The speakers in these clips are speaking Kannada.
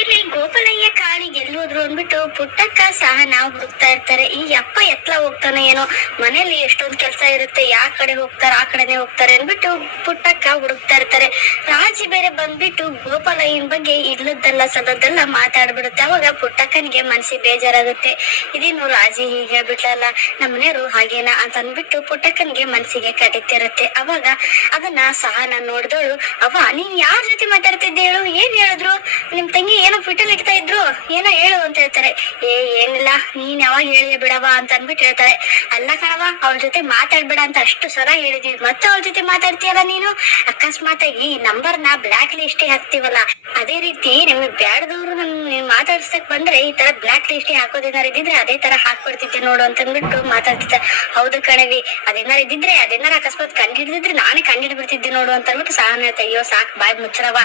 ಇಲ್ಲಿ ಗೋಪಾಲಯ್ಯ ಕಾಳಿಗೆ ಎಲ್ಲಿ ಹೋದ್ರು ಅಂದ್ಬಿಟ್ಟು ಪುಟ್ಟಕ್ಕ ಸಹ ನಾವು ಹುಡುಕ್ತಾ ಇರ್ತಾರೆ. ಈ ಅಪ್ಪ ಎತ್ಲ ಹೋಗ್ತಾನೆ ಏನೋ ಮನೇಲಿ ಎಷ್ಟೊಂದ್ ಕೆಲಸ ಇರುತ್ತೆ, ಯಾವ ಕಡೆ ಹೋಗ್ತಾರೆ, ಆ ಕಡೆನೆ ಹೋಗ್ತಾರೆ ಅಂದ್ಬಿಟ್ಟು ಪುಟ್ಟಕ್ಕ ಹುಡುಕ್ತಾ ಇರ್ತಾರೆ. ರಾಜಿ ಬೇರೆ ಬಂದ್ಬಿಟ್ಟು ಗೋಪಾಲಯ್ಯನ ಬಗ್ಗೆ ಇಲ್ಲದಲ್ಲ ಸದದ್ದಲ್ಲ ಮಾತಾಡ್ಬಿಡುತ್ತೆ. ಅವಾಗ ಪುಟ್ಟಕ್ಕನಿಗೆ ಮನ್ಸಿಗೆ ಬೇಜಾರಾಗುತ್ತೆ. ಇದೇನು ರಾಜಿ ಹೀಗೆ ಹೇಳ್ಬಿಟ್ಲಲ್ಲ ನಮ್ಮ ಮನೆಯವರು ಹಾಗೇನಾ ಅಂತ ಅಂದ್ಬಿಟ್ಟು ಪುಟ್ಟಕ್ಕನಿಗೆ ಮನ್ಸಿಗೆ ಕಡಿತಿರುತ್ತೆ. ಅವಾಗ ಅದನ್ನ ಸಹ ನಾನು ನೋಡಿದವಳು ಅವ ನೀನ್ ಯಾರ ಜೊತೆ ಮಾತಾಡ್ತಿದ್ದೆ ಹೇಳು? ಏನ್ ಹೇಳಿದ್ರು? ನಿಮ್ ತಂಗಿ ಏನೋ ಫಿಟಲ್ ಇಡ್ತಾ ಇದ್ರು. ಏನೋ ಹೇಳು ಅಂತ ಹೇಳ್ತಾರೆ. ಏ, ಏನಿಲ್ಲ, ನೀನ್ ಯಾವಾಗ ಹೇಳಿದೆ ಬಿಡವಾ ಅಂತ ಅನ್ಬಿಟ್ಟು ಹೇಳ್ತಾರೆ. ಅಲ್ಲ ಕಣವ ಅವಳ ಜೊತೆ ಮಾತಾಡ್ಬೇಡ ಅಂತ ಅಷ್ಟು ಸಲ ಹೇಳಿದೀವಿ. ಮತ್ತೆ ಅವಳ ಜೊತೆ ಮಾತಾಡ್ತೀಯಲ್ಲ ನೀನು? ಅಕಸ್ಮಾತಾಗಿ ಈ ನಂಬರ್ನ ಬ್ಲಾಕ್ ಲಿಸ್ಟ್ ಹಾಕ್ತಿವಲ್ಲ? ಅದೇ ರೀತಿ ನಿಮ್ಗೆ ಬ್ಯಾಡದವ್ರು ನಮ್ ಮಾತಾಡ್ಸಕ್ ಬಂದ್ರೆ ಈ ತರ ಬ್ಲಾಕ್ ಲಿಸ್ಟ್ ಹಾಕೋದೇನಾರ ಇದ್ದಿದ್ರೆ ಅದೇ ತರ ಹಾಕ್ಬಿಡ್ತಿದ್ದೆ ನೋಡು ಅಂತ ಅಂದ್ಬಿಟ್ಟು ಮಾತಾಡ್ತಿದ್ದೆ. ಹೌದು ಕಣವಿ ಅದೇನಾರ ಇದ್ದಿದ್ರೆ, ಅದೇನಾರ ಅಕಸ್ಮಾತ್ ಕಂಡಿಡಿದ್ರೆ ನಾನೇ ಕಂಡಿಡ್ ಬಿಡ್ತಿದ್ದೆ ನೋಡು ಅಂತ ಅಂದ್ಬಿಟ್ಟು ಸಹನ ಅಯ್ಯೋ ಸಾಕ್, ಬಾಯ್ ಮುಚ್ಚರವ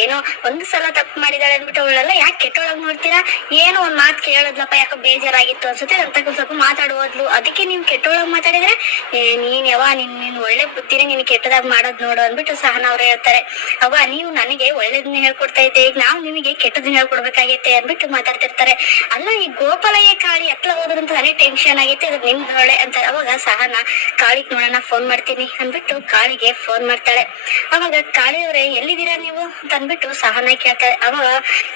ಏನೋ ಒಂದ್ ಸಲ ತಪ್ಪು ಮಾಡಿದಾಳೆ ಅಂದ್ಬಿಟ್ಟು ಅವಳೆಲ್ಲ ಯಾಕೆ ಕೆಟ್ಟೊಳಗ್ ನೋಡ್ತೀರಾ? ಏನೋ ಒಂದ್ ಮಾತು ಕೇಳದ್ಲಪ್ಪ ಯಾಕೋ ಬೇಜಾರಾಗಿತ್ತು ಅನ್ಸುತ್ತೆ ಅಂತ ಒಂದ್ ಸ್ವಲ್ಪ ಮಾತಾಡುವದ್ಲು ಅದಕ್ಕೆ ನೀವ್ ಕೆಟ್ಟೊಳಗ್ ಮಾತಾಡಿದ್ರೆ ಏ, ನೀನ್ ಯಾವ ನಿನ್ ನಿನ್ ಒಳ್ಳೆ ಬುದ್ಧಿನೇ ನೀನ್ ಕೆಟ್ಟದಾಗ ಮಾಡೋದ್ ನೋಡು ಅಂದ್ಬಿಟ್ಟು ಸಹನ ಅವ್ರು ಹೇಳ್ತಾರೆ. ಅವ ನೀವು ನನಗೆ ಒಳ್ಳೇದನ್ನ ಹೇಳ್ಕೊಡ್ತಾ ಇದ್ದೆ ಈಗ ನಾವು ನಿಮಗೆ ಕೆಟ್ಟದನ್ನ ಹೇಳ್ಕೊಡ್ಬೇಕಾಗೈತೆ ಅಂದ್ಬಿಟ್ಟು ಮಾತಾಡ್ತಿರ್ತಾರೆ. ಅಲ್ಲ ಈ ಗೋಪಾಲಯ್ಯ ಕಾಳಿ ಎತ್ಲ ಹೋದ್ರಂತ ನನಗೆ ಟೆನ್ಷನ್ ಆಗೈತೆ ಅದು ನಿಮ್ ಒಳ್ಳೆ ಅಂತ ಅವಾಗ ಸಹನ ಕಾಳಿಗ್ ನೋಡೋಣ ಫೋನ್ ಮಾಡ್ತೀನಿ ಅಂದ್ಬಿಟ್ಟು ಕಾಳಿಗೆ ಫೋನ್ ಮಾಡ್ತಾಳೆ. ಅವಾಗ ಕಾಳಿ ಅವ್ರೆ ಎಲ್ಲಿದ್ದೀರಾ ನೀವು? ಅಂತ ಅಂದ್ಬಿಟ್ಟು ಸಹನ ಕೇಳ್ತಾಳೆ. ಅವಾಗ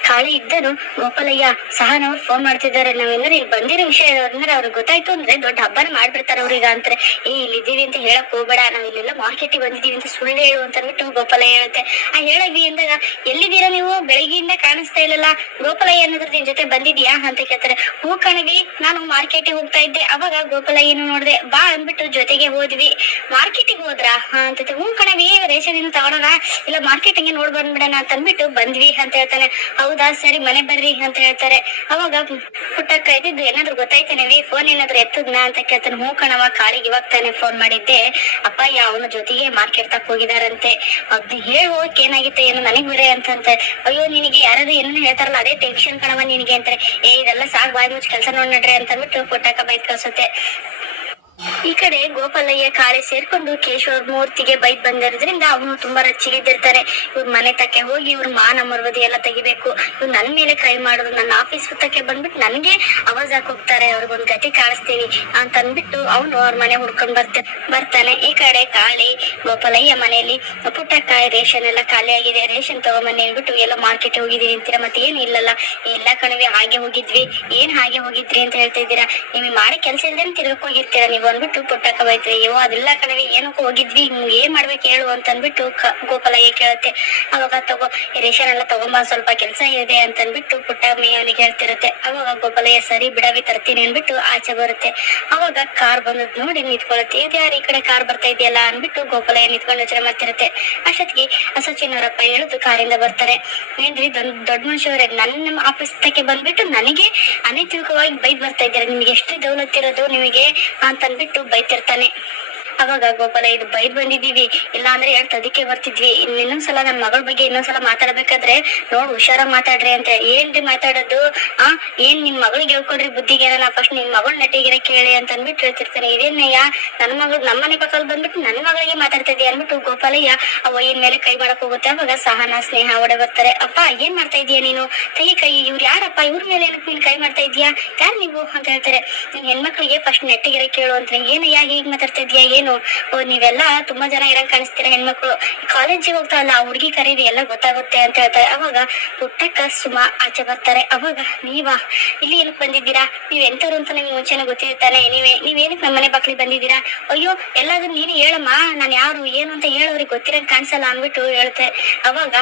ಕಾಳಿ ಇದ್ದನು. ಗೋಪಾಲಯ್ಯ, ಸಹನ ಅವ್ರು ಫೋನ್ ಮಾಡ್ತಿದ್ದಾರೆ. ನಾವೆಲ್ಲರೂ ಇಲ್ಲಿ ಬಂದಿರೋ ವಿಷಯ ಅಂದ್ರೆ ಅವ್ರಿಗೆ ಗೊತ್ತಾಯ್ತು ಅಂದ್ರೆ ದೊಡ್ಡ ಹಬ್ಬನ ಮಾಡ್ಬಿಡ್ತಾರೆ ಅವ್ರೀಗ ಅಂತಾರೆ ಏ, ಇಲ್ಲಿದ್ದೀವಿ ಅಂತ ಹೇಳಕ್ ಹೋಗ್ಬೇಡ. ನಾವ್ ಇಲ್ಲೆಲ್ಲ ಮಾರ್ಕೆಟಿಗೆ ಬಂದಿದೀವಿ ಅಂತ ಸುಳ್ಳು ಹೇಳು ಅಂತ ಅಂದ್ಬಿಟ್ಟು ಗೋಪಾಲಯ್ಯ ಹೇಳುತ್ತೆ. ಆ, ಹೇಳವಿ ಅಂದಾಗ, ಎಲ್ಲಿದ್ದೀರಾ ನೀವು? ಬೆಳಗ್ಗೆಯಿಂದ ಕಾಣಿಸ್ತಾ ಇಲ್ಲಲ್ಲ. ಗೋಪಾಲಯ್ಯ ಅನ್ನೋದ್ರ ನಿನ್ ಜೊತೆ ಬಂದಿದ್ಯಾ? ಅಂತ ಕೇಳ್ತಾರೆ. ಹೂ ಕಣವಿ, ನಾನು ಮಾರ್ಕೆಟಿಗೆ ಹೋಗ್ತಾ ಇದ್ದೆ. ಅವಾಗ ಗೋಪಾಲಯ್ಯನು ನೋಡಿದೆ, ಬಾ ಅಂದ್ಬಿಟ್ಟು ಜೊತೆಗೆ ಹೋದ್ವಿ. ಮಾರ್ಕೆಟಿಗೆ ಹೋದ್ರಾ? ಅಂತ ಹೂ ಕಣವಿ, ರೇಷನ್ ಇನ್ನು ತಗೊಳೋಣ ಇಲ್ಲ ಮಾರ್ಕೆಟಿಂಗ್ ನೋಡ್ ಬಂದ್ಬಿಡೋಣ ಅಂತ ಅಂದ್ಬಿಟ್ಟು ಬಂದ್ವಿ ಅಂತ ಹೇಳ್ತಾನೆ. ಹೌದಾ? ಸರಿ, ಮನೆ ಬರ್ರಿ ಅಂತ ಹೇಳ್ತಾರೆ. ಅವಾಗ ಪುಟ್ಟಕ್ಕ ಇದ್ದಿದ್ದು ಏನಾದ್ರು ಗೊತ್ತಾಯ್ತೇನೆ ಫೋನ್ ಏನಾದ್ರು ಎತ್ತದ್ನಾ? ಅಂತ ಕೇಳ್ತಾನೆ. ಹ್ಞೂ ಕಣವ ಕಾಳಿಗೆ ಇವಾಗ ತಾನೇ ಫೋನ್ ಮಾಡಿದ್ದೆ. ಅಪ್ಪ ಅವನ ಜೊತೆಗೆ ಮಾರ್ಕೆಟ್ ತಕ್ಕ ಹೋಗಿದಾರಂತೆ. ಅದ್ ಹೇಳಿ ಹೋಗಕ್ ಏನಾಗಿತ್ತು, ಏನು ನನಗ್ ಬೇರೆ ಅಂತ ಅಯ್ಯೋ, ನಿನಗೆ ಯಾರಾದ್ರೂ ಏನೇನು ಹೇಳ್ತಾರಲ್ಲ, ಅದೇ ಟೆನ್ಷನ್ ಕಣವ ನಿನಗೆ. ಅಂತಾರೆ. ಏ, ಇದೆಲ್ಲ ಸಾಕ್, ಬಾಯ್ ಮುಚ್ಚಿ ಕೆಲಸ ನೋಡ್ ನಡ್ರಿ ಅಂತ ಪುಟ್ಟಕ್ಕ ಬೈಕ್ ಕಳ್ಸುತ್ತೆ. ಈ ಕಡೆ ಗೋಪಾಲಯ್ಯ ಕಾಳೆ ಸೇರ್ಕೊಂಡು ಕೇಶವ ಮೂರ್ತಿಗೆ ಬೈಕ್ ಬಂದಿರೋದ್ರಿಂದ ಅವನು ತುಂಬಾ ರಚ್ಚಿಗೆದ್ದಿರ್ತಾರೆ. ಇವ್ರ ಮನೆ ತಕ್ಕೆ ಹೋಗಿ ಇವ್ರ ಮಾನ ಮರ್ವದಿ ಎಲ್ಲ ತೆಗಿಬೇಕು. ಇವ್ರು ನನ್ ಮೇಲೆ ಕೈ ಮಾಡೋದು ನನ್ನ ಆಫೀಸ್ ಸುತ್ತಕ್ಕೆ ಬಂದ್ಬಿಟ್ಟು ನನ್ಗೆ ಅವಾಜ್ ಹೋಗ್ತಾರೆ ಅವ್ರಿಗೊಂದ್ ಗತಿ ಕಾಣಿಸ್ತೀನಿ ಅಂತ ಅಂದ್ಬಿಟ್ಟು ಅವನು ಅವ್ರ ಮನೆ ಹುಡ್ಕೊಂಡ್ ಬರ್ತ, ಬರ್ತಾನೆ. ಈ ಕಡೆ ಕಾಳಿ ಗೋಪಾಲಯ್ಯ ಮನೆಯಲ್ಲಿ ಪುಟ್ಟಕ್ಕ ರೇಷನ್ ಎಲ್ಲ ಖಾಲಿ ಆಗಿದೆ. ರೇಷನ್ ತಗೊಂಬನ್ನಿ ಅಂದ್ಬಿಟ್ಟು ಎಲ್ಲ ಮಾರ್ಕೆಟ್ ಹೋಗಿದೀನಿ ಅಂತೀರಾ? ಮತ್ತೆ ಏನ್ ಇಲ್ಲಲ್ಲ. ಎಲ್ಲ ಕಣವಿ ಹಾಗೆ ಹೋಗಿದ್ವಿ. ಏನ್ ಹಾಗೆ ಹೋಗಿದ್ರಿ ಅಂತ ಹೇಳ್ತಾ ಇದ್ದೀರಾ? ನಿಮಗೆ ಮಾಡಿ ಕೆಲಸ ಇಲ್ದೇನೆ ತಿರ್ಗಕ್ ಹೋಗಿರ್ತೀರಾ ನೀವು ಪುಟ್ಟಕ್ಕ ಬೈತ್ರಿ ಅಯ್ಯೋ, ಅದೆಲ್ಲ ಕಣವಿ ಏನಕ್ಕೂ ಹೋಗಿದ್ವಿ, ಹಿಂಗ್ ಏನ್ ಮಾಡ್ಬೇಕು ಹೇಳು ಅಂತ ಅಂದ್ಬಿಟ್ಟು ಗೋಪಾಲಯ್ಯ ಕೇಳುತ್ತೆ. ಅವಾಗ ತಗೋ ರೇಷನ್ ಎಲ್ಲ ತಗೊಂಬ, ಸ್ವಲ್ಪ ಕೆಲಸ ಇದೆ ಅಂತ ಅಂದ್ಬಿಟ್ಟು ಪುಟ್ಟಮ್ಮಿ ಅವನಿಗೆ ಹೇಳ್ತಿರುತ್ತೆ. ಅವಾಗ ಗೋಪಾಲಯ್ಯ, ಸರಿ ಬಿಡವಿ ತರ್ತೀನಿ ಅಂದ್ಬಿಟ್ಟು ಆಚೆ ಬರುತ್ತೆ. ಅವಾಗ ಕಾರ್ ಬಂದದ್ ನೋಡಿ ನಿಂತ್ಕೊಳ್ಳುತ್ತೆ ಇದು ಯಾರು ಈ ಕಡೆ ಕಾರ್ ಬರ್ತಾ ಇದೆಯಲ್ಲ ಅಂದ್ಬಿಟ್ಟು ಗೋಪಾಲಯ್ಯ ನಿಂತ್ಕೊಂಡು ಯೋಚನೆ ಮಾಡ್ತಿರುತ್ತೆ. ಅಷ್ಟೊತ್ತಿಗೆ ಸಚಿನವರಪ್ಪ ಹೇಳುದು ಕಾರಿಂದ ಬರ್ತಾರೆ. ಏನ್ರಿ ದೊಡ್ಡ ದೊಡ್ಡ ಮನುಷ್ಯವ್ರೆ ನನ್ನ ಆಫೀಸ್ ತಕ್ಕೆ ಬಂದ್ಬಿಟ್ಟು ನನಗೆ ಅನೈತಿಕವಾಗಿ ಬೈದ್ ಬರ್ತಾ ಇದ್ದಾರೆ? ನಿಮ್ಗೆ ಎಷ್ಟು ದೌಲತ್ತಿರೋದು ನಿಮಗೆ? ಅಂತ ಅಂದ್ಬಿಟ್ಟು ಬೈತಿರ್ತಾನೆ ಅವಾಗ ಗೋಪಾಲ ಇದು ಬೈದ್ ಬಂದಿದೀವಿ ಇಲ್ಲ ಅಂದ್ರೆ ಹೇಳ್ತ ಅದಕ್ಕೆ ಬರ್ತಿದ್ವಿ. ಇನ್ ಇನ್ನೊಂದ್ಸಲ ನನ್ ಮಗಳ ಬಗ್ಗೆ ಇನ್ನೊಂದ್ಸಲ ಮಾತಾಡ್ಬೇಕಾದ್ರೆ ನೋಡ್, ಹುಷಾರಾಗಿ ಮಾತಾಡ್ರಿ ಅಂತ ಏನ್ರಿ ಮಾತಾಡೋದು. ಆ, ಏನ್ ನಿಮ್ ಮಗಳಿಗೆ ಹೇಳ್ಕೊಡ್ರಿ ಬುದ್ಧಿಗೆ ನಾ ಫಸ್ಟ್ ನಿಮ್ ಮಗಳ ನಟಿಗಿರ ಕೇಳಿ ಅಂತ ಅಂದ್ಬಿಟ್ಟು ಹೇಳ್ತಿರ್ತಾನೆ. ಇದೇನಯ್ಯ ನನ್ ಮಗಳು ನಮ್ಮನೆ ಪಕ್ಕದಲ್ಲಿ ಬಂದ್ಬಿಟ್ಟು ನನ್ ಮಗಳಿಗೆ ಮಾತಾಡ್ತಾ ಇದೀಯ ಅಂದ್ಬಿಟ್ಟು ಗೋಪಾಲಯ್ಯ ಅವ ಏನ್ ಮೇಲೆ ಕೈ ಮಾಡಕ್ ಹೋಗುತ್ತೆ? ಅವಾಗ ಸಹನ, ಸ್ನೇಹ ಒಡೆ ಬರ್ತಾರೆ. ಅಪ್ಪ, ಏನ್ ಮಾಡ್ತಾ ಇದೀಯ ನೀನು? ತೆಗಿ ಕೈ, ಇವ್ರು ಯಾರಪ್ಪ? ಇವ್ರ ಮೇಲೆ ಏನಕ್ಕೆ ನೀನ್ ಕೈ ಮಾಡ್ತಾ ಇದೀಯಾ? ಯಾರು ನೀವು? ಅಂತ ಹೇಳ್ತಾರೆ. ಹೆಣ್ಮಕ್ಳಿಗೆ ಫಸ್ಟ್ ನೆಟ್ಟಿಗೆರೆ ಕೇಳು ಅಂತ. ಏನಯ್ಯ, ಹೀಗ್ ಮಾತಾಡ್ತಾ ಇದೀಯಾ? ಏನು? ಓ, ನೀವೆಲ್ಲ ತುಂಬಾ ಜನ ಇರಂಗ್ ಕಾಣಿಸ್ತೀರ ಹೆಣ್ಮಕ್ಳು. ಕಾಲೇಜಿಗೆ ಹೋಗ್ತಾರಲ್ಲ ಆ ಹುಡುಗಿ ಕರೀರಿ, ಎಲ್ಲ ಗೊತ್ತಾಗುತ್ತೆ ಅಂತ ಹೇಳ್ತಾರೆ. ಅವಾಗ ಪುಟ್ಟಕ್ಕ ಸುಮಾ ಆಚೆ ಬರ್ತಾರೆ. ಅವಾಗ, ನೀವಾ? ಇಲ್ಲಿ ಏನಕ್ಕೆ ಬಂದಿದ್ದೀರಾ? ನೀವ್ ಎಂತವ್ರು ಅಂತ ನಿಮ್ಗೆ ಮುಂಚೆನೆ ಗೊತ್ತಿರ್ತಾನೆ ನೀವೇ, ನೀವೇನಕ್ಕೆ ನಮ್ಮನೆ ಬಕ್ಲಿ ಬಂದಿದ್ದೀರಾ? ಅಯ್ಯೋ, ಎಲ್ಲಾದ್ರೂ ನೀನು ಹೇಳಮ್ಮ. ನಾನು ಯಾರು, ಏನು ಅಂತ ಹೇಳೋರಿಗೆ ಗೊತ್ತಿರಂಗ್ ಕಾಣಿಸಲ್ಲ ಅಂದ್ಬಿಟ್ಟು ಹೇಳ್ತೆ. ಅವಾಗ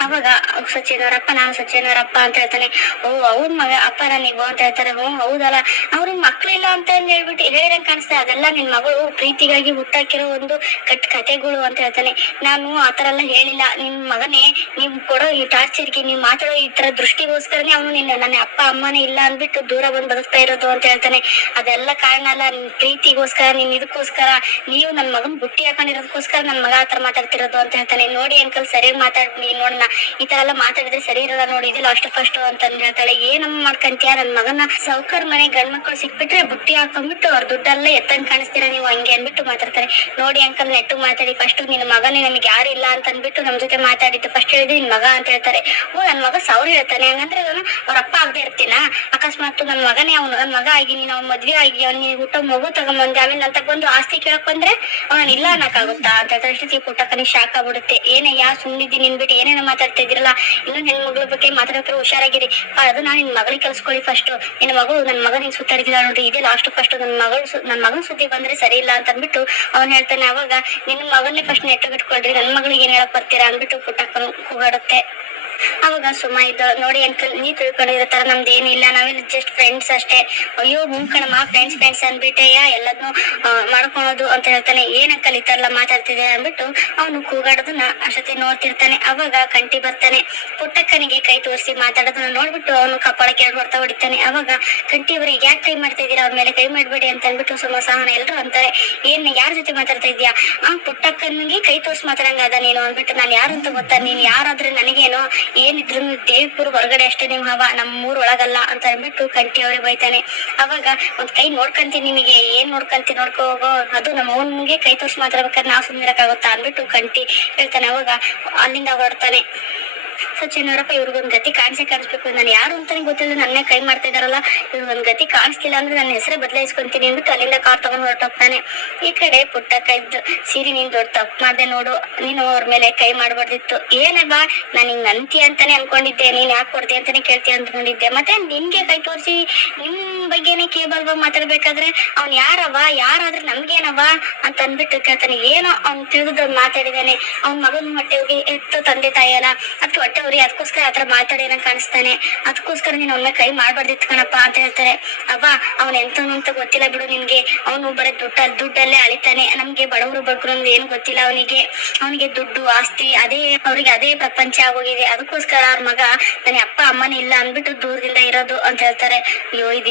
ಅವಾಗ ಸಚಿನವರಪ್ಪ, ನಾನು ಸಚಿನವರಪ್ಪ ಅಂತ ಹೇಳ್ತಾನೆ. ಓ ಅವ್ರ ಮಗ ಅಪ್ಪನ ನೀವು ಅಂತ ಹೇಳ್ತಾರೆ. ಓ ಹೌದಲ್ಲ. ಅವ್ರಿಗೆ ಮಕ್ಳಿಲ್ಲ ಅಂತ ಹೇಳ್ಬಿಟ್ಟು ಹೇಳಿದಂಗೆ ಕಾಣಿಸ್ತಾ ಅದೆಲ್ಲ ನಿನ್ ಮಗಳು ಪ್ರೀತಿಗಾಗಿ ಹುಟ್ಟಾಕಿರೋ ಒಂದು ಕಟ್ ಕತೆಗಳು ಅಂತ ಹೇಳ್ತಾನೆ. ನಾನು ಆತರ ಎಲ್ಲ ಹೇಳಿಲ್ಲ. ನಿನ್ ಮಗನೇ, ನೀವ್ ಕೊಡೋ ಈ ಟಾರ್ಚರ್ಗೆ, ನೀವ್ ಮಾತಾಡೋ ಈ ತರ ದೃಷ್ಟಿಗೋಸ್ಕರನೇ ಅವನು ನಿನ್ನ, ನನ್ನ ಅಪ್ಪ, ಅಮ್ಮನೇ ಇಲ್ಲ ಅಂದ್ಬಿಟ್ಟು ದೂರ ಬಂದ್ ಬದುಕ್ತಾ ಇರೋದು ಅಂತ ಹೇಳ್ತಾನೆ. ಅದೆಲ್ಲ ಕಾರಣ ಅಲ್ಲ. ನಿನ್ ಪ್ರೀತಿಗೋಸ್ಕರ, ನಿನ್ ಇದಕ್ಕೋಸ್ಕರ ನೀವು ನನ್ ಮಗನ್ ಬುಟ್ಟಿ ಹಾಕೊಂಡಿರೋದಕ್ಕೋಸ್ಕರ ನನ್ ಮಗ ಆತರ ಮಾತಾಡ್ತಿರೋದು ಅಂತ ಹೇಳ್ತಾನೆ. ನೋಡಿ, ಅಂಕಲ್, ಸರಿಯಾಗಿ ಮಾತಾಡ್ತೀನಿ ನೋಡ್ ನಾ ಈ ತರ ಎಲ್ಲ ಮಾತಾಡಿದ್ರೆ ಸರಿ ಇರಲ್ಲ ನೋಡಿದಿಲ್ಲ ಅಷ್ಟು ಫಸ್ಟ್ ಅಂತ ಅಂದ್ ಹೇಳ್ತಾಳೆ ಏನಮ್ಮ ಮಾಡ್ಕಂತೀಯ, ನನ್ ಮಗನ ಸೌಕರ್ ಮನೆ ಗಂಡ್ ಮಕ್ಳು ಸಿಕ್ಬಿಟ್ರೆ ಬುಟ್ಟಿ ಹಾಕೊಂಡ್ಬಿಟ್ಟು ಅವ್ರ ದುಡ್ಡೆಲ್ಲ ಎತ್ತಂಗ್ ಕಾಣಿಸ್ತೀರಾ ನೀವು? ಹಂಗೆ ಅನ್ಬಿಟ್ಟು ಮಾತಾಡ್ತಾರೆ. ನೋಡಿ ಅಂಕಲ್ ನೆಟ್ಟು ಮಾತಾಡಿ ಫಸ್ಟ್ ನಿನ್ ಮಗನೇ ನಮ್ಗೆ ಯಾರು ಇಲ್ಲ ಅಂತ ಅನ್ಬಿಟ್ಟು ನಮ್ ಜೊತೆ ಮಾತಾಡಿದ್ದು ಫಸ್ಟ್ ಹೇಳಿದ್ರೆ ನಿನ್ ಮಗ ಅಂತ ಹೇಳ್ತಾರೆ. ಓ, ನನ್ ಮಗ ಸೌರ್ ಹೇಳ್ತಾನೆ, ಹಂಗಂದ್ರೆ ಅವ್ರ ಅಪ್ಪ ಆಗದೆ ಇರ್ತೀನ? ಅಕಸ್ಮಾತ್ ನನ್ ಮಗನೇ ಅವ್ನು, ನನ್ ಮಗ ಆಗಿ, ನೀನ್ ಅವ್ನ ಮದ್ವೆ ಆಗಿ ಅವ್ನಿಗೆ ಹುಟ್ಟ ಮಗು ತಗೊಂಬಂದ್, ಆಮೇಲೆ ಅಂತ ಬಂದು ಆಸ್ತಿ ಕೇಳಕ್ ಬಂದ್ರೆ ಅವ್ನ ಇಲ್ಲ ಅನ್ನಕ್ಕಾಗುತ್ತಾ? ಅಂತ ಹೇಳ್ತಾರೆ. ಇಷ್ಟೊತ್ತಿಗೆ ಪುಟ್ಟಕ್ಕನಿಗೆ ಶಾಕ್ ಆಗ್ಬಿಡುತ್ತೆ. ಏನೇ ಯಾ ಸುಮ್ಮನಿದ್ದೀನಿ ನಿನ್ಬಿಟ್ಟು ಏನೇನೋ ಮಾತಾಡ್ತಾ ಇದ್ದೀರಲ್ಲ ಇನ್ನೊಂದ್ ಹೆಣ್ಮಗಳ ಬಗ್ಗೆ ಮಾತಾಡೋಕೆ ಹುಷಾರಾಗಿರಿ. ಅದು ನಾನು ನಿನ್ ಮಗಳಿಗೆ ಕಲ್ಸ್ಕೊಳ್ಳಿ ಫಸ್ಟ್ ನಿನ್ನ ಮಗು ನನ್ನ ಮಗ ಹಿಂಗ್ ಸುತ್ತಾರಿದ್ದಾಳ ನೋಡ್ರಿ. ಇದೇ ಲಾಸ್ಟ್ ಫಸ್ಟ್ ನನ್ನ ಮಗಳು ನನ್ನ ಮಗನ ಸುದ್ದಿ ಬಂದ್ರೆ ಸರಿ ಇಲ್ಲ ಅಂತ ಅಂದ್ಬಿಟ್ಟು ಅವನ್ ಹೇಳ್ತಾನೆ, ಅವಾಗ ನಿನ್ನ ಮಗನ್ನೇ ಫಸ್ಟ್ ನೆಟ್ಟಗಿಟ್ಕೊಳ್ರಿ ನನ್ನ ಮಗಳಿಗೆ ಏನ್ ಹೇಳಕ್ ಬರ್ತೀರಾ? ಅಂದ್ಬಿಟ್ಟು ಪುಟ್ಟಕ್ಕನು ಕೂಗಾಡುತ್ತೆ. ಅವಾಗ ಸುಮ್ಮ ಇದ್ದ ನೋಡಿ ಅಂಕಲ್ ನೀ ತಿಳ್ಕೊಂಡಿರೋ ತರ ನಮ್ದು ಏನಿಲ್ಲ, ನಾವಿಲ್ಲಿ ಜಸ್ಟ್ ಫ್ರೆಂಡ್ಸ್ ಅಷ್ಟೇ. ಅಯ್ಯೋ ಹ್ಞೂ ಕಣಮ್ಮ ಫ್ರೆಂಡ್ಸ್ ಫ್ರೆಂಡ್ಸ್ ಅಂದ್ಬಿಟ್ಟೆಯ ಎಲ್ಲದನ್ನು ಮಾಡ್ಕೊಳೋದು ಅಂತ ಹೇಳ್ತಾನೆ. ಏನ್ ಅಂಕಲ್ ಈ ತರ ಎಲ್ಲ ಮಾತಾಡ್ತಿದೆ ಅಂದ್ಬಿಟ್ಟು, ಅವನು ಕೂಗಾಡೋದನ್ನ ಅಷ್ಟೊತ್ತಿ ನೋಡ್ತಿರ್ತಾನೆ. ಅವಾಗ ಕಂಟಿ ಬರ್ತಾನೆ. ಪುಟ್ಟಕ್ಕನಿಗೆ ಕೈ ತೋರಿಸಿ ಮಾತಾಡೋದನ್ನ ನೋಡ್ಬಿಟ್ಟು ಅವನು ಕಪಾಳಕ್ಕೆ ಎರಡು ಹೊಡ್ತಾ ಹೊಡಿತಾನೆ. ಅವಾಗ ಕಂಟಿ, ಅವ್ರಿಗೆ ಯಾಕೆ ಕೈ ಮಾಡ್ತಾ ಇದ್ದೀರಾ ಅವ್ರ ಮೇಲೆ ಕೈ ಮಾಡಬೇಡಿ ಅಂತ ಅಂದ್ಬಿಟ್ಟು ಸುಮ ಸಹನ ಎಲ್ರು ಅಂತಾರೆ. ಏನ್ ಯಾರ ಜೊತೆ ಮಾತಾಡ್ತಾ ಇದೀಯಾ ಆ, ಪುಟ್ಟಕ್ಕನಿಗೆ ಕೈ ತೋರಿಸಿ ಮಾತಾಡಂಗಾದ ನೀನು ಅಂದ್ಬಿಟ್ಟು, ನಾನು ಯಾರು ಅಂತ ಗೊತ್ತಾ? ನೀನ್ ಯಾರಾದ್ರೆ ನನಗೇನೋ ಏನಿದ್ರು ದೇವ್ಪುರ್ ಹೊರಗಡೆ ಅಷ್ಟೇ ನಿಮ್ ಹವ ನಮ್ಮ ಊರ್ ಒಳಗಲ್ಲ ಅಂತ ಅಂದ್ಬಿಟ್ಟು ಕಂಠಿ ಅವ್ರಿಗೆ ಬೈತಾನೆ. ಅವಾಗ ಒಂದ್ ಕೈ ನೋಡ್ಕಂತೀನಿ ನಿಮಗೆ ಏನ್ ನೋಡ್ಕಂತಿ ನೋಡ್ಕೋ ಹೋಗೋ, ಅದು ನಮ್ಮ ಅವನಿಗೆ ಕೈ ತೋರ್ಸ್ ಮಾತಾಡ್ಬೇಕಾದ್ರೆ ನಾವು ಸುಮ್ಮನಿರಕ್ಕಾಗುತ್ತಾ ಅಂದ್ಬಿಟ್ಟು ಕಂಠಿ ಹೇಳ್ತಾನೆ. ಅವಾಗ ಅಲ್ಲಿಂದ ಹೊರಡ್ತಾನೆ. ಸಚಿನ್ ಇವ್ರಿಗೆ ಇವ್ರಿಗೊಂದ್ ಗತಿ ಕಾಣಿಸೇ ಕಾಣಿಸ್ಬೇಕು. ನಾನು ಯಾರು ಅಂತಾನೆ ಗೊತ್ತಿಲ್ಲ, ನನ್ನೇ ಕೈ ಮಾಡ್ತಾ ಇದಾರಲ್ಲ ಇವ್ರಿಗೊಂದ್ ಗತಿ ಕಾಣಿಸ್ತಿಲ್ಲ ಅಂದ್ರೆ ನನ್ನ ಹೆಸರೇ ಬದಲಾಯಿಸ್ಕೊಂತೀನಿ ಅಂದ್ಬಿಟ್ಟು ಅಲ್ಲಿಂದ ಕಾರ್ ತಗೊಂಡ್ ಹೊರಟೋಗ್ತಾನೆ. ಈ ಕಡೆ ಪುಟ್ಟಕ್ಕ ಇದ್ದು, ಸಿರಿ ನೀನ್ ದೊಡ್ಡ ತಪ್ಪು ಮಾಡ್ದೆ ನೋಡು, ನೀನು ಅವ್ರ ಮೇಲೆ ಕೈ ಮಾಡ್ಬಾರ್ದಿತ್ತು. ಏನಲ್ವಾ ನಾನು ಹಿಂಗ್ ಅಂತಿ ಅಂತಾನೆ ಅನ್ಕೊಂಡಿದ್ದೆ, ನೀನ್ ಯಾಕೆ ಕೊಡ್ತೀಯ ಅಂತಾನೆ ಕೇಳ್ತಿ ಅಂದ್ಕೊಂಡಿದ್ದೆ. ಮತ್ತೆ ನಿನ್ಗೆ ಕೈ ತೋರಿಸಿ ನಿಮ್ ಬಗ್ಗೆನೇ ಕೇಬಲ್ ಮಾತಾಡ್ಬೇಕಾದ್ರೆ ಅವ್ನ್ ಯಾರವ? ಯಾರಾದ್ರೆ ನಮ್ಗೇನವ? ಅಂತ ಅಂದ್ಬಿಟ್ಟು ಕೇಳ್ತಾನೆ. ಏನೋ ಅವ್ನ್ ತಿಳಿದು ಮಾತಾಡಿದಾನೆ. ಅವ್ನ್ ಮಗನ ಹೊಟ್ಟೆ ಹೋಗಿ ಎತ್ತು ತಂದೆ ತಾಯಿ ಅದ್ ಹೊಟ್ಟೆ ಅವ್ರಿ ಅದಕ್ಕೋಸ್ಕರ ಆತರ ಮಾತಾಡಿನ ಕಾಣಿಸ್ತಾನೆ. ಅದಕ್ಕೋಸ್ಕರ ನೀನ್ ಅವ್ನ ಕೈ ಮಾಡ್ಬಾರ್ದಿತ್ ಕಣಪ್ಪ ಅಂತ ಹೇಳ್ತಾರೆ. ಅವ್ವ, ಅವ್ನ ಎಂತನು ಅಂತ ಗೊತ್ತಿಲ್ಲ ಬಿಡು ನಿನ್ಗೆ. ಅವನು ಬರೀ ದುಡ್ಡ, ದುಡ್ಡಲ್ಲೇ ಅಳಿತಾನೆ. ನಮ್ಗೆ ಬಡವರು ಬಗ್ರು ಏನ್ ಗೊತ್ತಿಲ್ಲ ಅವನಿಗೆ. ಅವನಿಗೆ ದುಡ್ಡು, ಆಸ್ತಿ, ಅದೇ, ಅವ್ರಿಗೆ ಅದೇ ಪ್ರಪಂಚ ಆಗೋಗಿದೆ. ಅದಕ್ಕೋಸ್ಕರ ಅವ್ರ ಮಗ ನನ್ನ ಅಪ್ಪ, ಅಮ್ಮನ ಇಲ್ಲ ಅಂದ್ಬಿಟ್ಟು ದೂರದಿಂದ ಇರೋದು ಅಂತ ಹೇಳ್ತಾರೆ. ಅಯ್ಯೋ, ಇದು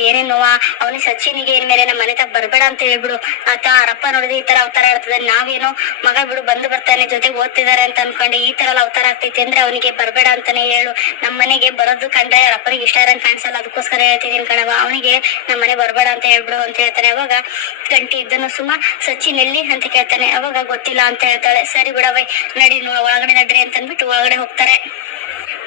ಅವನಿಗೆ ಸಚಿನಿಗೆ ಏನ್ ಮೇಲೆ ನಮ್ಮ ಮನೆ ತಗ ಬರ್ಬೇಡ ಅಂತ ಹೇಳ್ಬಿಡು. ಆತ ಅರಪ್ಪ ನೋಡಿದ್ರೆ ಈ ತರ ಅವತಾರ ಇರ್ತದೆ ನಾವೇನೋ ಮಗ ಬಿಡು, ಬಂದು ಬರ್ತಾನೆ, ಜೊತೆ ಓದ್ತಿದಾರೆ ಅಂತ ಅನ್ಕೊಂಡು ಈ ತರ ಅವತಾರ ಆಗ್ತೈತಿ ಅಂದ್ರೆ ಅವನಿಗೆ ಬರ್ಬೇಡ ಅಂತಾನೆ ಹೇಳು. ನಮ್ಮ ಮನೆಗೆ ಬರೋದು ಕಂಡ್ರೆ ಅರಪ್ಪನಿಗೆ ಇಷ್ಟ ಇರಂಗ್ ಅದಕ್ಕೋಸ್ಕರ ಹೇಳ್ತಿದೀನಿ ಕಣವ ಅವನಿಗೆ ನಮ್ಮ ಮನೆ ಬರ್ಬೇಡ ಅಂತ ಹೇಳ್ಬಿಡು ಅಂತ ಹೇಳ್ತಾನೆ. ಅವಾಗ ಗಂಟಿ ಇದ್ದನು ಸುಮ್ಮ ಸಚಿನ್ ಎಲ್ಲಿ? ಅಂತ ಕೇಳ್ತಾನೆ. ಅವಾಗ ಗೊತ್ತಿಲ್ಲ ಅಂತ ಹೇಳ್ತಾಳೆ. ಸರಿ ಬಿಡವೈ ನಡಿ, ಒಳಗಡೆ ನಡ್ರಿ ಅಂತ ಅಂದ್ಬಿಟ್ಟು ಒಳಗಡೆ ಹೋಗ್ತಾರೆ.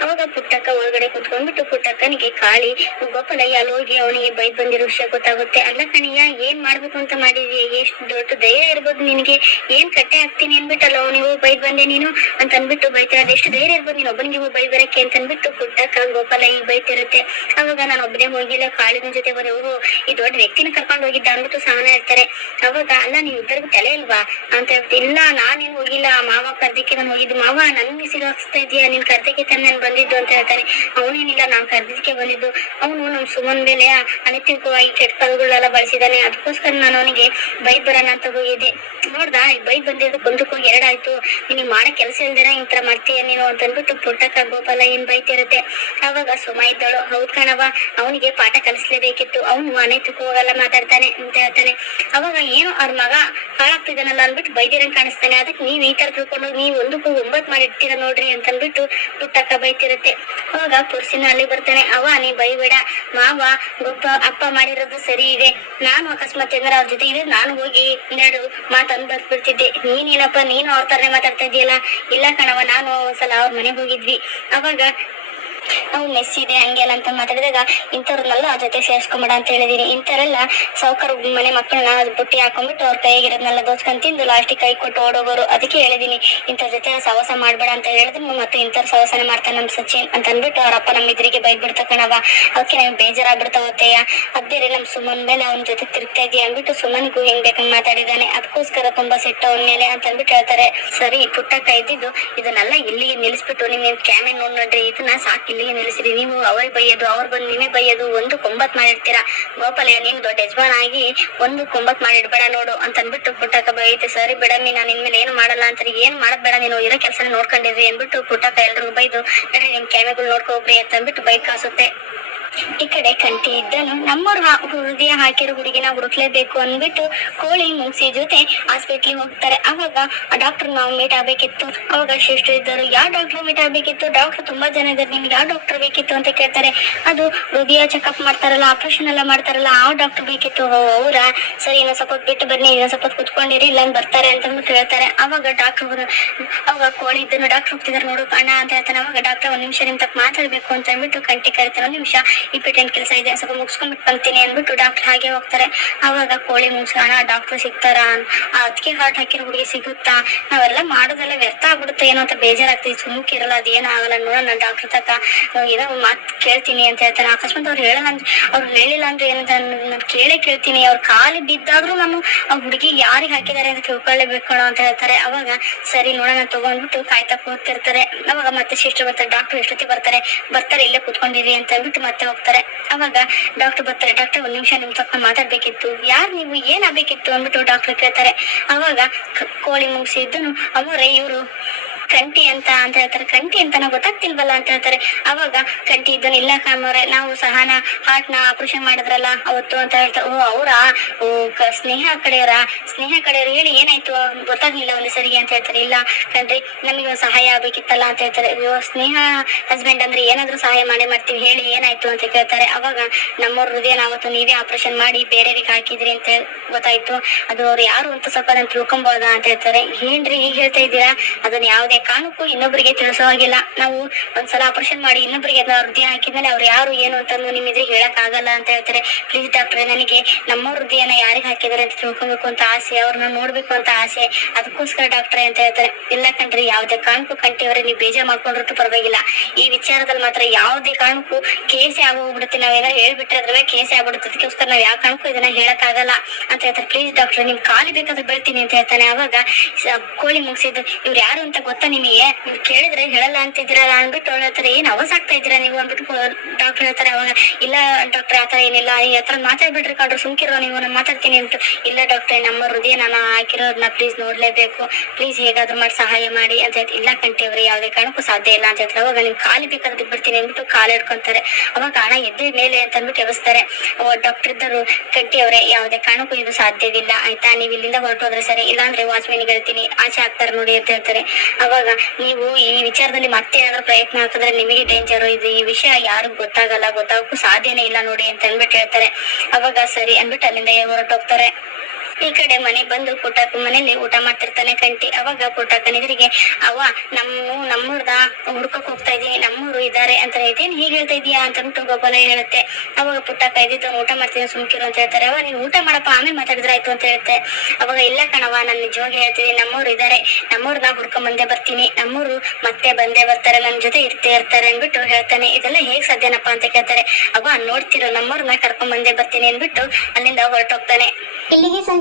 ಅವಾಗ ಪುಟ್ಟಕ್ಕ ಒಳಗಡೆ ಕುತ್ಕೊಂಡ್ಬಿಟ್ಟು ಪುಟ್ಟಕ್ಕನಿಗೆ ಕಾಳಿ ಗೋಪಾಲಯ್ಯ ಅಲ್ಲಿ ಹೋಗಿ ಅವನಿಗೆ ಬೈದ್ ಬಂದಿರೋ ವಿಷಯ ಗೊತ್ತಾಗುತ್ತೆ. ಅಲ್ಲ ಕಣಿಯ, ಏನ್ ಮಾಡ್ಬೇಕು ಅಂತ ಮಾಡಿದ್ಯ? ಎಷ್ಟು ದೊಡ್ಡ ಧೈರ್ಯ ಇರ್ಬೋದು ನಿನಗೆ. ಏನ್ ಕಟ್ಟೆ ಹಾಕ್ತೀನಿ ಅನ್ಬಿಟ್ಟಲ್ಲ ಅವನಿಗೆ ಬೈದ್ ಬಂದೆ ನೀನು ಅಂತ ಅನ್ಬಿಟ್ಟು ಬೈತಾರೆ ಅದೆಷ್ಟು ಧೈರ್ಯ ಇರ್ಬೋದು ನೀನು ಒಬ್ಬನಿಗೆ ಬೈದ್ ಬರಕ್ಕೆ ಅಂತ ಅನ್ಬಿಟ್ಟು ಪುಟ್ಟಕ್ಕ ಗೋಪಾಲಯ್ಯ ಬೈತಿರುತ್ತೆ. ಅವಾಗ ನಾನು ಒಬ್ಬನೇ ಹೋಗಿಲ್ಲ, ಕಾಳಿನ ಜೊತೆ ಬರೋರು ಈ ದೊಡ್ಡ ವ್ಯಕ್ತಿನ ಕರ್ಕೊಂಡು ಹೋಗಿದ್ದ ಅಂದ್ಬಿಟ್ಟು ಸಾಮಾನ್ಯ ಇರ್ತಾರೆ ಅವಾಗ, ಅಲ್ಲ, ನೀವು ಇಬ್ಬರಿಗೂ ತಲೆ ಇಲ್ವಾ? ಅಂತ ಹೇಳ್ತೀನಿ ಇಲ್ಲ, ನಾನೇನು ಹೋಗಿಲ್ಲ. ಮಾವ ಕರ್ದಿಕ್ಕೆ ನಾನು ಹೋಗಿದ್ದು. ಮಾವ ನನ್ ಸಿಗಾಕ್ಸ್ತಾ ಇದೀಯಾ? ನಿನ್ ಕರ್ದಕ್ಕೆ ತಾನೆ ನಾನು ಬಂದಿದ್ದು ಅಂತ ಹೇಳ್ತಾನೆ ಅವನೇನಿಲ್ಲ ನಾನ್ ಕರ್ದಿದ್ದಕ್ಕೆ ಬಂದಿದ್ದು. ಅವನು ನಮ್ ಸುಮನ್ ಮೇಲೆ ಅನೈತಿಕವಾಗಿ ಕೆಟ್ಟ ಪದಗಳೆಲ್ಲ ಬಳಸಿದಾನೆ. ಅದಕ್ಕೋಸ್ಕರ ನಾನು ಅವನಿಗೆ ಬೈದ್ ಬರೋಣ ಅಂತ ಹೋಗಿದ್ದೆ. ನೋಡ್ದಾ ಬೈ ಬೈದ್ ಬಂದಿದ್ದು ಬಂದಕ್ಕೂ ಎರಡಾಯ್ತು. ನಿನಗೆ ಮಾಡೋ ಕೆಲಸ ಇಲ್ದಿರ ಈ ತರ ಮಾಡ್ತೀಯ ನೀನು ಅಂತ ಅಂದ್ಬಿಟ್ಟು ಪುಟ್ಟಕ್ಕ ಗೋಪಾಲ ಏನ್ ಬೈತಿರುತ್ತೆ. ಅವಾಗ ಸುಮ ಇದ್ದಳು. ಹೌದ್ ಕಣವ ಅವನಿಗೆ ಪಾಠ ಕಲಿಸ್ಲೇಬೇಕಿತ್ತು. ಅವನು ಅನೈತಿಕ ಹೋಗಲ್ಲ ಮಾತಾಡ್ತಾನೆ ಅಂತ ಹೇಳ್ತಾನೆ. ಅವಾಗ ಏನು ಅವ್ರ ಮಗ ಹಾಳಾಗ್ತಿದ್ದಾನಲ್ಲ ಅಂದ್ಬಿಟ್ಟು ಬೈದಿರಂಗ್ ಕಾಣಿಸ್ತಾನೆ. ಅದಕ್ಕೆ ನೀವ್ ಈ ತರ ತಿಳ್ಕೊಂಡು ನೀವು ಒಂದಕ್ಕೂ ಒಂಬತ್ ಮಾಡಿರ್ತೀರ ನೋಡ್ರಿ ಅಂತ ಅಂದ್ಬಿಟ್ಟು ಪುಟ್ಟಕ್ಕ ಬೈತಿರುತ್ತೆ ಅವಾಗ ಪುರ್ಸಿನ ಅಲ್ಲಿ ಬರ್ತಾನೆ. ಅವ ನೀ ಬೈಬೇಡ. ಮಾವ, ಗೊಪ್ಪ, ಅಪ್ಪ ಮಾಡಿರೋದು ಸರಿ ಇದೆ. ನಾನು ಅಕಸ್ಮಾತ್ ಏನಾರ ಅವ್ರ ಜೊತೆ ಇದ್ರೆ ನಾನು ಹೋಗಿ ಒಂದೆರಡು ಮಾತು ಬರ್ತ ಬರ್ಬಿಡ್ತಿದ್ದೆ ನೀನೇನಪ್ಪ, ನೀನು ಅವ್ರ ತರನೇ ಮಾತಾಡ್ತಾ ಇದೀಯಲ್ಲ? ಇಲ್ಲ ಕಣವ ನಾನು ಒಂದ್ಸಲ ಅವ್ರ ಮನೆಗೆ ಹೋಗಿದ್ವಿ. ಅವಾಗ ನಾವು ಮೆಸ್ ಇದೆ ಹಂಗೆಲ್ಲ ಅಂತ ಮಾತಾಡಿದಾಗ ಇಂಥವ್ರನ್ನೆಲ್ಲ ಜೊತೆ ಸೇರ್ಸ್ಕೊಂಬೇಡ ಅಂತ ಹೇಳಿದೀನಿ. ಇಂಥವರೆಲ್ಲ ಸಾವುಕಾರ ಮನೆ ಮಕ್ಕಳನ್ನ ಬುಟ್ಟಿ ಹಾಕೊಂಡ್ಬಿಟ್ಟು ಅವ್ರ ಕೈಗಿರೋದ್ನೆಲ್ಲ ದೋಚ್ಕೊಂಡ್ ತಿಂದು ಲಾಸ್ಟಿಗೆ ಕೈ ಕೊಟ್ಟು ಓಡೋಗೋರು. ಅದಕ್ಕೆ ಹೇಳಿದೀನಿ, ಇಂಥವ್ರ ಜೊತೆ ಸಹವಾಸ ಮಾಡ್ಬೇಡ ಅಂತ ಹೇಳಿದ್ರು ಮತ್ತೆ ಇಂಥವ್ರ ಸಹವಾಸನೆ ಮಾಡ್ತಾನೆ ನಮ್ಮ ಸಚಿನ್ ಅಂತ ಅಂದ್ಬಿಟ್ಟು ಅಪ್ಪ ನಮ್ಮ ಎದುರಿಗೆ ಬೈದ್ಬಿಡ್ತ ಕಣವ ಅದಕ್ಕೆ ನಮ್ಗೆ ಬೇಜಾರಾಗ್ಬಿಡ್ತಾವತ್ತೆಯ ಅದ್ಬೇರೆ ನಮ್ಮ ಸುಮನ್ ಮೇಲೆ ಅವನ ಜೊತೆ ತಿರುಗ್ತಾ ಇದೀಯ ಅಂದ್ಬಿಟ್ಟು ಸುಮನ್ಗೂ ಹೆಂಗ್ ಬೇಕಂಗ್ ಮಾತಾಡಿದಾನೆ. ಅದಕ್ಕೋಸ್ಕರ ತುಂಬಾ ಸೆಟ್ ಅವನ ಮೇಲೆ ಅಂತ ಅಂದ್ಬಿಟ್ಟು ಹೇಳ್ತಾರೆ, ಸರಿ ಪುಟ್ಟ ಕೈದಿದ್ದು ಇದನ್ನೆಲ್ಲ ಇಲ್ಲಿಗೆ ನಿಲ್ಲಿಸ್ಬಿಟ್ಟು ನಿಮ್ ಕ್ಯಾಮೆ ನೋಡ್ ನೋಡ್ರಿ, ಇದನ್ನ ಸಾಕು ಇಲ್ಲಿಗೆ ನಿಲ್ಲಿಸಿರಿ. ನೀವು ಅವ್ರಿಗೆ ಬೈಯೋದು, ಅವ್ರು ಬಂದು ನಿಮಗೆ ಬೈಯೋದು, ಒಂದು ಕೊಂಬತ್ ಮಾಡಿರ್ತೀರಾ? ಗೋಪಾಲಯ್ಯ, ನೀನು ದೊಡ್ಡ ಯಜಮಾನ್ ಆಗಿ ಒಂದು ಕೊಂಬತ್ ಮಾಡಿಡ್ಬೇಡ ನೋಡು ಅಂತ ಅಂದ್ಬಿಟ್ಟು ಪುಟ್ಟಕ್ಕ ಬೈತೆ ಸರಿ ಬಿಡಮ್ಮಿ, ನಾನು ಇನ್ಮೇಲೆ ಏನು ಮಾಡಲ್ಲ ಅಂತ ಏನ್ ಮಾಡದ್ ಬೇಡ ನೀನು? ಇರೋ ಕೆಲಸ ನೋಡ್ಕೊಂಡಿದ್ರಿ ಅಂದ್ಬಿಟ್ಟು ಪುಟ್ಟಕ್ಕ ಎಲ್ರಿಗೂ ಬೈದು ನಿಮ್ ಕ್ಯಾಮೆಗಳು ನೋಡ್ಕೊ ಹೋಗ್ರಿ ಅಂತ ಅಂದ್ಬಿಟ್ಟು ಬೈಕ್ ಕಾಸುತ್ತೆ. ಈ ಕಡೆ ಕಂಟಿ ಇದ್ದನು. ನಮ್ಮವ್ರ ಹೃದಯ ಹಾಕಿರೋ ಹುಡುಗಿನ ಹುಡುಕ್ಲೇಬೇಕು ಅಂದ್ಬಿಟ್ಟು ಕೋಳಿ ಮುಗಿಸಿ ಜೊತೆ ಹಾಸ್ಪಿಟ್ಲಿಗೆ ಹೋಗ್ತಾರೆ. ಅವಾಗ ಡಾಕ್ಟರ್ ನಾವು ಮೀಟ್ ಆಗ್ಬೇಕಿತ್ತು. ಅವಾಗ ಶಿಷ್ಟು ಇದ್ದರು. ಯಾವ ಡಾಕ್ಟರ್ ಮೀಟ್ ಆಗ್ಬೇಕಿತ್ತು? ಡಾಕ್ಟರ್ ತುಂಬಾ ಜನ ಇದ್ದಾರೆ. ನಿಮ್ಗೆ ಯಾವ ಡಾಕ್ಟರ್ ಬೇಕಿತ್ತು ಅಂತ ಕೇಳ್ತಾರೆ. ಅದು ಹೃದಯ ಚೆಕಪ್ ಮಾಡ್ತಾರಲ್ಲ ಆಪರೇಷನ್ ಎಲ್ಲ ಮಾಡ್ತಾರಲ್ಲ, ಆ ಡಾಕ್ಟರ್ ಬೇಕಿತ್ತು. ಅವರ ಸರಿ, ಇನ್ನೊಂದ್ ಸ್ವಲ್ಪ ಬಿಟ್ಟು ಬನ್ನಿ, ಇನ್ನೊಂದ್ ಸ್ವಲ್ಪ ಕುತ್ಕೊಂಡಿರಿ ಇಲ್ಲ ಬರ್ತಾರೆ ಅಂತ ಹೇಳ್ತಾರೆ. ಅವಾಗ ಡಾಕ್ಟರ್ ಅವಾಗ ಕೋಳಿ ಇದ್ದನು. ಡಾಕ್ಟರ್ ಹೋಗ್ತಿದಾರೆ ನೋಡು ಅಣ್ಣ ಅಂತ ಹೇಳ್ತಾನೆ. ಅವಾಗ ಡಾಕ್ಟರ್ ಒಂದ್ ನಿಮಿಷ ನಿಮ್ ತಕ್ಕ ಮಾತಾಡ್ಬೇಕು ಅಂತ ಅಂದ್ಬಿಟ್ಟು ಕಂಟಿ ಕರಿತಾರೆ. ಒಂದ್ ನಿಮಿಷ ಇಂಪಾರ್ಟೆಂಟ್ ಕೆಲಸ ಇದೆ. ಸ್ವಲ್ಪ ಮುಗಿಸ್ಕೊಂಡ್ಬಿಟ್ಟು ಬರ್ತೀನಿ ಅಂದ್ಬಿಟ್ಟು ಡಾಕ್ಟರ್ ಹಾಗೆ ಹೋಗ್ತಾರೆ. ಅವಾಗ ಕೋಳಿ ಮುಗಿಸೋಣ ಡಾಕ್ಟರ್ ಸಿಗ್ತಾರ ಅದಕ್ಕೆ ಹಾರ್ಟ್ ಹಾಕಿರೋ ಹುಡುಗಿ ಸಿಗುತ್ತಾ? ನಾವೆಲ್ಲ ಮಾಡೋದೆಲ್ಲ ವ್ಯರ್ಥ ಆಗ್ಬಿಡುತ್ತೆ. ಏನೋ ಅಂತ ಬೇಜಾರಾಗ್ತದೆ. ಇರಲ್ಲ ಅದೇನ್ ಆಗಲ್ಲ. ನೋಡೋಣ ಡಾಕ್ಟರ್ ತಕ್ಕ ಏನೋ ಮಾತು ಕೇಳ್ತೀನಿ ಅಂತ ಹೇಳ್ತಾರೆ. ಅಕಸ್ಮಾತ್ ಅವ್ರು ಹೇಳಲ್ಲ ಅಂದ್ರೆ ಅವ್ರು ಹೇಳಿಲ್ಲ ಅಂದ್ರೆ ಏನಂತ ನಾನು ಕೇಳೇ ಕೇಳ್ತೀನಿ. ಅವ್ರ ಕಾಲಿ ಬಿದ್ದಾದ್ರೂ ನಾನು ಆ ಹುಡುಗಿ ಯಾರಿಗೆ ಹಾಕಿದ್ದಾರೆ ಅಂತ ತಿಳ್ಕೊಳ್ಳೇಬೇಕು ಅಂತ ಹೇಳ್ತಾರೆ. ಅವಾಗ ಸರಿ ನೋಡೋಣ ತಗೊಂಡ್ಬಿಟ್ಟು ಕಾಯ್ತಾ ಕೂತಿರ್ತಾರೆ. ಅವಾಗ ಮತ್ತೆ ಸಿಸ್ಟರ್ ಬರ್ತಾರೆ. ಡಾಕ್ಟರ್ ಎಷ್ಟೊತ್ತಿಗೆ ಬರ್ತಾರೆ? ಬರ್ತಾರೆ, ಇಲ್ಲೇ ಕೂತ್ಕೊಂಡಿರಿ ಅಂತ ಅಂದ್ಬಿಟ್ಟು ಮತ್ತೆ ಹೋಗ್ತಾರೆ. ಅವಾಗ ಡಾಕ್ಟರ್ ಬರ್ತಾರೆ. ಡಾಕ್ಟರ್ ಒಂದ್ ನಿಮಿಷ ನಿಮ್ ತಕ್ಕ ಮಾತಾಡ್ಬೇಕಿತ್ತು. ಯಾರು ನೀವು? ಏನಾಗಬೇಕಿತ್ತು ಅಂದ್ಬಿಟ್ಟು ಡಾಕ್ಟರ್ ಕೇಳ್ತಾರೆ. ಅವಾಗ ಕೋಳಿ ಮುಗಿಸಿದ್ದು ಅವರೇ ಇವರು ಕಂಟಿ ಅಂತ ಅಂತ ಹೇಳ್ತಾರೆ. ಕಂಟಿ ಅಂತ ನಾವು ಗೊತ್ತಾಗ್ತಿಲ್ವಲ್ಲ ಅಂತ ಹೇಳ್ತಾರೆ. ಅವಾಗ ಕಂಟಿ ಇದನ್ನ ಇಲ್ಲ ಕಾಮವ್ರೆ ನಾವು ಸಹನ ಹಾರ್ಟ್ನ ಆಪರೇಷನ್ ಮಾಡಿದ್ರಲ್ಲ ಅವತ್ತು ಅಂತ ಹೇಳ್ತಾರೆ ಓ, ಅವ್ರಾ? ಓ ಸ್ನೇಹ ಕಡೆಯವರ? ಸ್ನೇಹ ಕಡೆಯವ್ರು ಹೇಳಿ ಏನಾಯ್ತು? ಗೊತ್ತಾಗ್ಲಿಲ್ಲ ಒಂದು ಸರಿಗೆ ಅಂತ ಹೇಳ್ತಾರೆ. ಇಲ್ಲ ಕಣ್ರಿ, ನಮಗೆ ಒಂದು ಸಹಾಯ ಆಗ್ಬೇಕಿತ್ತಲ್ಲ ಅಂತ ಹೇಳ್ತಾರೆ. ಅಯ್ಯೋ, ಸ್ನೇಹ ಹಸ್ಬೆಂಡ್ ಅಂದ್ರೆ ಏನಾದ್ರೂ ಸಹಾಯ ಮಾಡಿ ಮಾಡ್ತೀವಿ, ಹೇಳಿ ಏನಾಯ್ತು ಅಂತ ಕೇಳ್ತಾರೆ. ಅವಾಗ ನಮ್ಮವ್ರ ಹೃದಯ ನಾವತ್ತು ನೀವೇ ಆಪರೇಷನ್ ಮಾಡಿ ಬೇರೆಯವ್ರಿಗೆ ಹಾಕಿದ್ರಿ ಅಂತ ಗೊತ್ತಾಯ್ತು. ಅದು ಅವ್ರು ಯಾರು ಅಂತ ಸ್ವಲ್ಪ ನಾನು ತಿಳ್ಕೊಬೋದಾ ಅಂತ ಹೇಳ್ತಾರೆ. ಏನ್ರಿ ಈಗ ಹೇಳ್ತಾ ಇದ್ದೀರಾ? ಅದನ್ನ ಯಾವುದೇ ಕಾರಣಕ್ಕೂ ಇನ್ನೊಬ್ಬರಿಗೆ ತಿಳಿಸೋ ಹಾಗಿಲ್ಲ. ನಾವು ಒಂದ್ಸಲ ಆಪರೇಷನ್ ಮಾಡಿ ಇನ್ನೊಬ್ಬರಿಗೆ ಹೃದಯ ಹಾಕಿದ್ಮೇಲೆ ಅವ್ರು ಯಾರು, ಏನು ಅಂತಂದು ನಿಮ್ ಇದ್ರೆ ಹೇಳಕ್ ಆಗಲ್ಲ ಅಂತ ಹೇಳ್ತಾರೆ. ಪ್ಲೀಸ್ ಡಾಕ್ಟ್ರೆ ನನಗೆ ನಮ್ಮ ಹೃದಯನ ಯಾರಿಗೆ ಹಾಕಿದಾರೆ ಅಂತ ತಿಳ್ಕೊಬೇಕು ಅಂತ ಆಸೆ, ಅವ್ರನ್ನ ನೋಡ್ಬೇಕು ಅಂತ ಆಸೆ, ಅದಕ್ಕೋಸ್ಕರ ಡಾಕ್ಟ್ರೆ ಅಂತ ಹೇಳ್ತಾರೆ. ಇಲ್ಲ ಕಣ್ರಿ, ಯಾವ್ದೇ ಕಾರಣಕ್ಕೂ ಕಂಟಿಯವರೇ ನೀವು ಬೇಜಾರ್ ಮಾಡ್ಕೊಂಡ್ರೂ ಪರವಾಗಿಲ್ಲ. ಈ ವಿಚಾರದಲ್ಲಿ ಮಾತ್ರ ಯಾವುದೇ ಕಾರಣಕ್ಕೂ ಕೇಸೆ ಆಗೋಗ್ಬಿಡುತ್ತೆ. ನಾವೇನಾದ್ರು ಹೇಳ್ಬಿಟ್ರೆ ಅದ್ರ ಮೇಲೆ ಕೇಸೆ ಆಗ್ಬಿಡುತ್ತೆ. ಅದಕ್ಕೋಸ್ಕರ ನಾವ್ ಯಾವ ಕಾರಣಕ್ಕೂ ಇದನ್ನ ಹೇಳಕ್ ಆಗಲ್ಲ ಅಂತ ಹೇಳ್ತಾರೆ. ಪ್ಲೀಸ್ ಡಾಕ್ಟರ್ ನಿಮ್ ಕಾಲಿ ಬೇಕಾದ್ರೆ ಬೆಳ್ತೀನಿ ಅಂತ ಹೇಳ್ತಾನೆ. ಅವಾಗ ಕೋಳಿ ಮುಗಿಸಿದ್ದು, ಇವ್ರು ಯಾರು ಅಂತ ಗೊತ್ತಾ ನಿಮಗೆ ಕೇಳಿದ್ರೆ ಹೇಳಲ್ಲ ಅಂತಿದ್ದೀರಲ್ಲ ಅಂದ್ಬಿಟ್ಟು ಅವ್ರು ಹೇಳ್ತಾರೆ, ಏನ್ ಅವಸ್ ಆಗ್ತಾ ಇದ್ದೀರಾ ನೀವು? ಅಂದ್ಬಿಟ್ಟು ಡಾಕ್ಟರ್ ಹೇಳ್ತಾರೆ, ಅವಾಗ ಇಲ್ಲ ಡಾಕ್ಟರ್ ಆತರ ಏನಿಲ್ಲ, ಈ ಹತ್ರ ಮಾತಾಡ್ಬಿಟ್ರಿ ಕಾಡ್ರು ಸುಮ್ಕಿರೋ ನೀವು, ನಾನು ಮಾತಾಡ್ತೀನಿ ಅಂತ ಇಲ್ಲ ಡಾಕ್ಟರ್ ನಮ್ಮ ಹೃದಯ ನಾನು ಹಾಕಿರೋದನ್ನ ಪ್ಲೀಸ್ ನೋಡ್ಲೇಬೇಕು ಪ್ಲೀಸ್ ಹೇಗಾದ್ರೂ ಮಾಡಿ ಸಹಾಯ ಮಾಡಿ, ಅಂತ ಇಲ್ಲ ಇಲ್ಲ ಕಂಟಿವ್ರಿ ಯಾವುದೇ ಕಾರಣಕ್ಕೂ ಸಾಧ್ಯ ಇಲ್ಲ ಅಂತ ಹೇಳ್ತಾರೆ. ಅವಾಗ ನಿಮ್ ಕಾಲಿ ಬೇಕಾದ್ರೆ ಬಿಡ್ತೀನಿ ಅಂದ್ಬಿಟ್ಟು ಕಾಲು ಹಿಡ್ಕೊಂತಾರೆ. ಅವಾಗ ಹಣ ಎದ್ದ ಮೇಲೆ ಅಂತ ಅಂದ್ಬಿಟ್ಟು ಎವಸ್ತಾರೆ ಡಾಕ್ಟರ್ ಇದ್ದರು ಕಟ್ಟಿ ಅವರೇ, ಯಾವುದೇ ಕಾರಣಕ್ಕೂ ಇದು ಸಾಧ್ಯವಿಲ್ಲ, ಆಯ್ತಾ? ನೀವು ಇಲ್ಲಿಂದ ಹೊರಟೋದ್ರೆ ಸರಿ, ಇಲ್ಲಾಂದ್ರೆ ವಾಚ್ಮೆನ್ ಹೇಳ್ತೀನಿ, ಆಚೆ ಹಾಕ್ತಾರೆ ನೋಡಿ ಅಂತ ಹೇಳ್ತಾರೆ. ಅವಾಗ ನೀವು ಈ ವಿಚಾರದಲ್ಲಿ ಮತ್ತೆ ಏನಾದ್ರು ಪ್ರಯತ್ನ ಹಾಕಿದ್ರೆ ನಿಮಗೆ ಡೇಂಜರ್ ಇದು ಈ ವಿಷಯ ಯಾರಿಗೂ ಗೊತ್ತಾಗಲ್ಲ, ಗೊತ್ತಾಗಕ್ಕೂ ಸಾಧ್ಯನೇ ಇಲ್ಲ ನೋಡಿ ಅಂತ ಹೇಳ್ಬಿಟ್ಟು ಹೇಳ್ತಾರೆ. ಅವಾಗ ಸರಿ ಅಂದ್ಬಿಟ್ಟು ಅಲ್ಲಿಂದ ಹೊರಟೋಗ್ತಾರೆ ಈ ಕಡೆ ಮನೆ ಬಂದು ಪುಟ್ಟಕ್ಕ ಮನೇಲಿ ಊಟ ಮಾಡ್ತಿರ್ತಾನೆ ಕಂಟಿ. ಅವಾಗ ಪುಟ್ಟಕ್ಕನ ಎದುರಿಗೆ ಅವ ನಮ್ಮ ನಮ್ಮೂರ್ದ ಹುಡ್ಕಕ್ ಹೋಗ್ತಾ ಇದೀನಿ ನಮ್ಮೂರು ಇದಾರೆ ಅಂತ ಹೇಳ್ತೀನಿ. ಹೀಗೆ ಹೇಳ್ತಾ ಇದೀಯಾ ಅಂತ ಗೋಪಾಲ ಹೇಳುತ್ತೆ. ಅವಾಗ ಪುಟ್ಟಕ್ಕ ಇದ್ದಿದ್ದು ಊಟ ಮಾಡ್ತೀನಿ, ಸುಮ್ಕಿರು ಅಂತ ಹೇಳ್ತಾರೆ. ಅವ ನೀನ್ ಊಟ ಮಾಡಪ್ಪ, ಆಮೇಲೆ ಮಾತಾಡಿದ್ರೆ ಆಯ್ತು ಅಂತ ಹೇಳುತ್ತೆ. ಅವಾಗ, ಇಲ್ಲ ಕಣವ ನಾನು ನಿಜವಾಗಿ ಹೇಳ್ತೀನಿ ನಮ್ಮೂರು ಇದಾರೆ ನಾ ಹುಡ್ಕೊಂಡ್ ಬಂದೇ ಬರ್ತೀನಿ. ನಮ್ಮೂರು ಮತ್ತೆ ಬಂದೇ ಬರ್ತಾರೆ, ನನ್ ಜೊತೆ ಇರ್ತೇ ಇರ್ತಾರೆ ಅಂದ್ಬಿಟ್ಟು ಹೇಳ್ತಾನೆ. ಇದೆಲ್ಲ ಹೇಗ್ ಸಾಧ್ಯನಪ್ಪ? ಅಂತ ಕೇಳ್ತಾರೆ. ಅವ ನೋಡ್ತಿರೋ, ನಮ್ಮೂರ್ನ ಕರ್ಕೊಂಡ್ ಬಂದೇ ಬರ್ತೀನಿ ಅಂದ್ಬಿಟ್ಟು ಅಲ್ಲಿಂದ ಹೊರಟೋಗ್ತಾನೆ. ಇಲ್ಲಿಗೆ